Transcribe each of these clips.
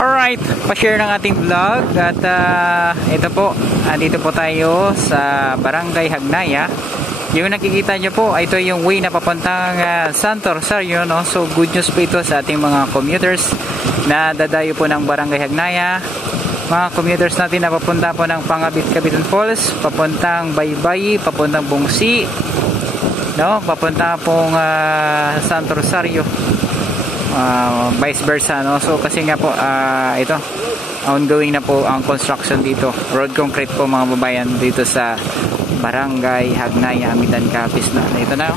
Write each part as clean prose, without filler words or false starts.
Alright, pa-share ng ating vlog at ito po, dito po tayo sa Barangay Hagnaya. Yung nakikita nyo po, ito yung way na papuntang Santo Rosario, no? So good news po ito sa ating mga commuters na dadayo po ng Barangay Hagnaya. Mga commuters natin na papunta po ng Pangabit-Kabitan Falls, papuntang Baybay, papuntang Bungsi, no? Papunta pong Santo Rosario. Vice versa, no? So kasi nga po ito ongoing na po ang construction dito, road concrete po mga babayan dito sa Barangay Hagnaya, Amitan, Capiz na ito na.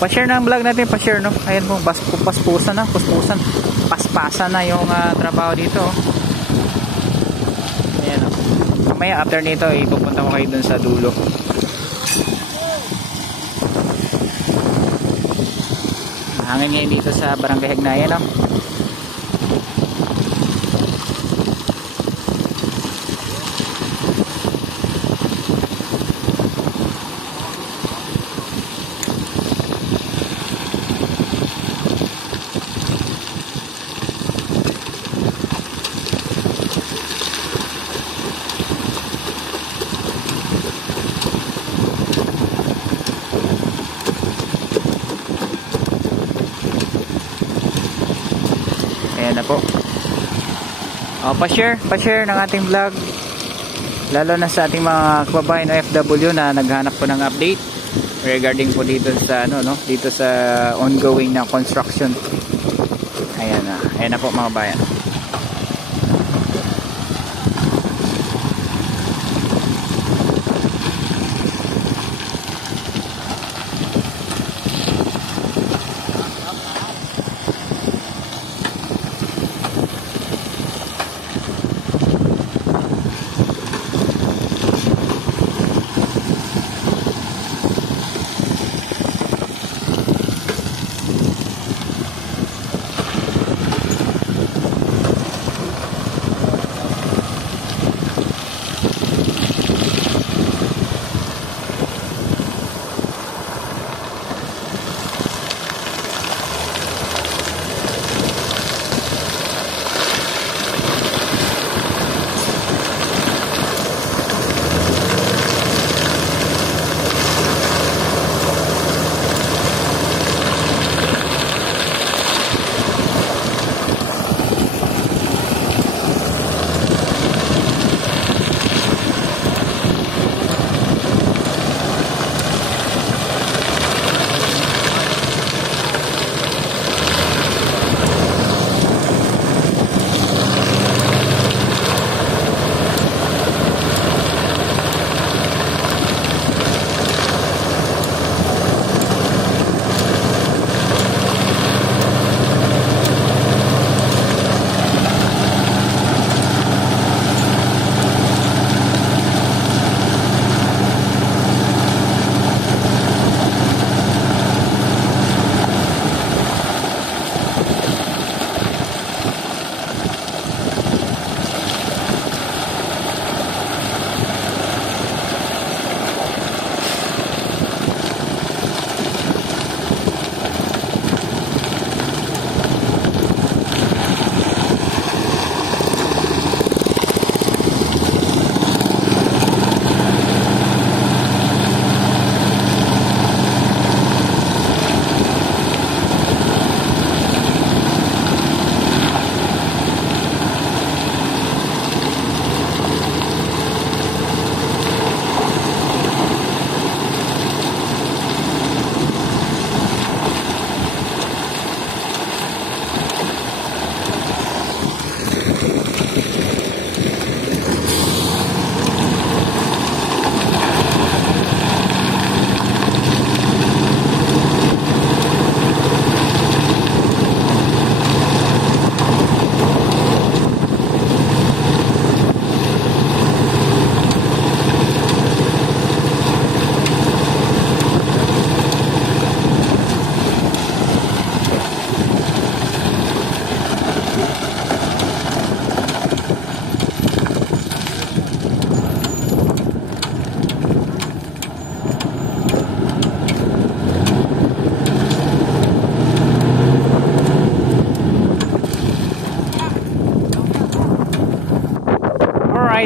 Pa-share na ang vlog natin, pa-share, no? Ayan po, paspasan na yung trabaho dito. Ayan, no? Mamaya after nito ipupunta ko kayo dun sa dulo. Hangin ngayon dito sa Barangay Hagnaya, no? Ayan na po. Pa-share ng ating vlog, lalo na sa ating mga kababayan OFW na naghanap po ng update regarding po dito sa dito sa ongoing na construction. Ayan na po mga kababayan.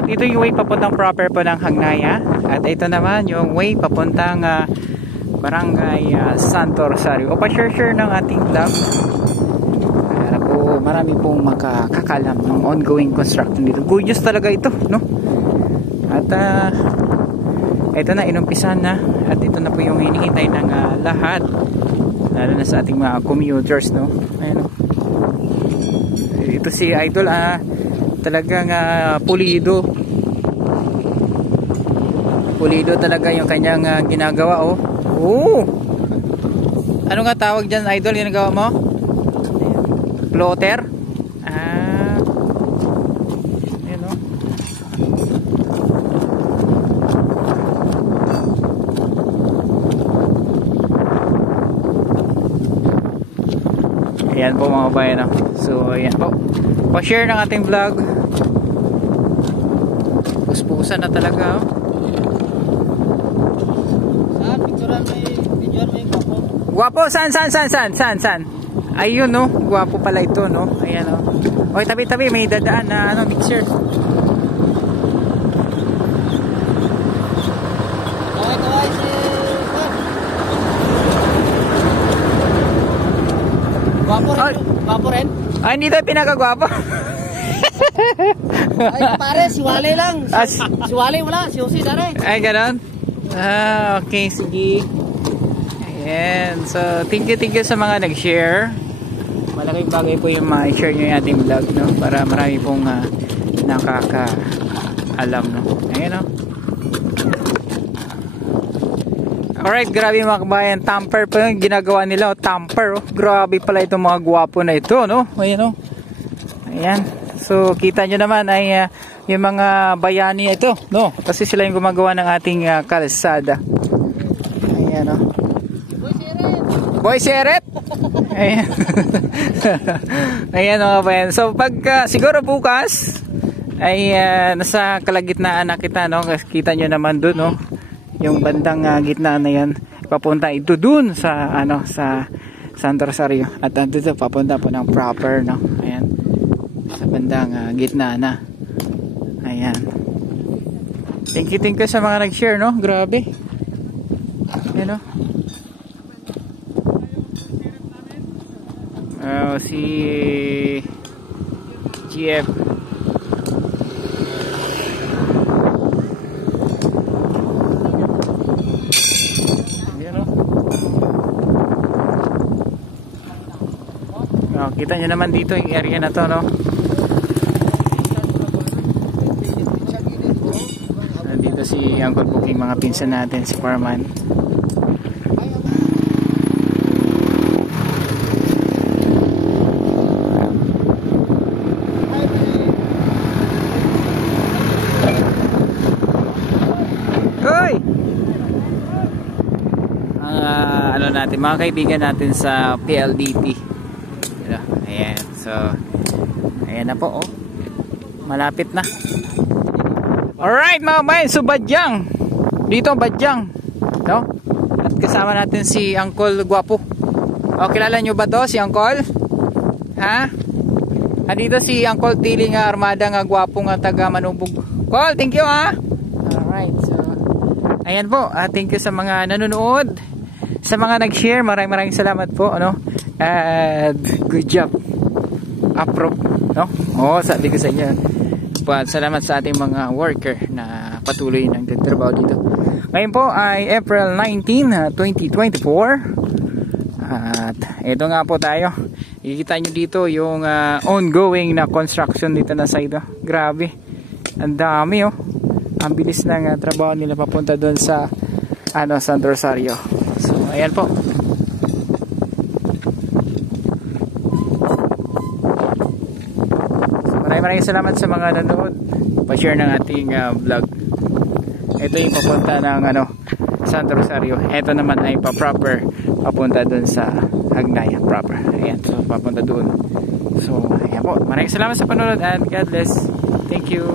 ito yung way papuntang proper po ng Hagnaya. At ito naman yung way papuntang Barangay Santo Rosario. O pa-share ng ating vlog. Marami pong makakakalam ng ongoing construction dito. Gorgeous talaga ito, no? At ito na, inumpisan na. At ito na po yung hinihintay ng lahat, lalo na sa ating mga commuters, no? Ayan, no? Ito si Idol, talagang pulido talaga yung kanyang ginagawa, oh. Oh! Ano nga tawag dyan, Idol, ginagawa mo? Plotter? Ayan, no? Ayan po mga bayan, no? So ayan po, pa-share ng ating vlog. Puspusan na talaga, oh. Guwapo, saan? Ayun, no, guwapo pala ito, no. Ayan, no. Oy, tabi-tabi, may dadaan na mixer. Guwapo rin? Ay, hindi tayo pinakagwapo. Ay, pare, si Wale lang. Si Wale wala, si Jose dare. Ay, ganon? Okay, sige. Ayan. So, thank you sa mga nag-share. Malaking bagay po yung ma-share nyo yung ating vlog, no? Para marami pong nakaka-alam, no? Ayan, no? Alright, grabe mga kabayan. Tamper pa yung ginagawa nila, oh. Tamper, oh. Grabe pala itong mga guwapo na ito, no? Ayan, no? Ayan. So, kita nyo naman ay yung mga bayani ito, no? Kasi sila yung gumagawa ng ating kalsada. Ayan, no? Boy Seret! Ayan. Ayan mga kabayan. So pag siguro bukas ay nasa kalagitnaan na kita, no? Kita nyo naman dun, no? Yung bandang gitna na yan, papunta ito dun sa sa Santo Rosario. At dito papunta po ng proper, no? Ayan. Sa bandang gitna na. Ayan. Thank you sa mga nag-share, no? Grabe. Ayan, no? Si GF. Kita nyo naman dito yung area na to, no? Nandito si Uncle Booking, mga pinsan natin, si Farman. Natin, mga kaibigan natin sa PLDT. Ayan, so ayan na po, oh. Malapit na. Alright mga bayan, so Badyang dito, Badyang, no? At kasama natin si Uncle Guwapo. O, kilala nyo ba to, si Uncle? Ha? Andito si Uncle Tiling Armada nga Guwapo nga taga Manubog. Call, thank you, ha? Alright, so ayan po, thank you sa mga nanonood. Sa mga nag-share, maraming salamat po, ano? And good job. Approve, no? Oh, sabi ko sa inyo. Salamat sa ating mga worker na patuloy nang nagtatrabaho dito. Ngayon po ay April 19, 2024. At ito nga po tayo. Ikita nyo dito yung ongoing na construction dito na side. Grabe. Ang dami, oh. Ang bilis ng trabaho nila papunta doon sa Santo Rosario. So, ayan po. So, maraming salamat sa mga nanonood. Pa-share ng ating vlog. Ito yung papunta ng Santo Rosario. Ito naman ay pa-proper papunta dun sa Hagnaya proper. Ayan, so papunta dun. So, ayan po. Maraming salamat sa panonood and God bless. Thank you.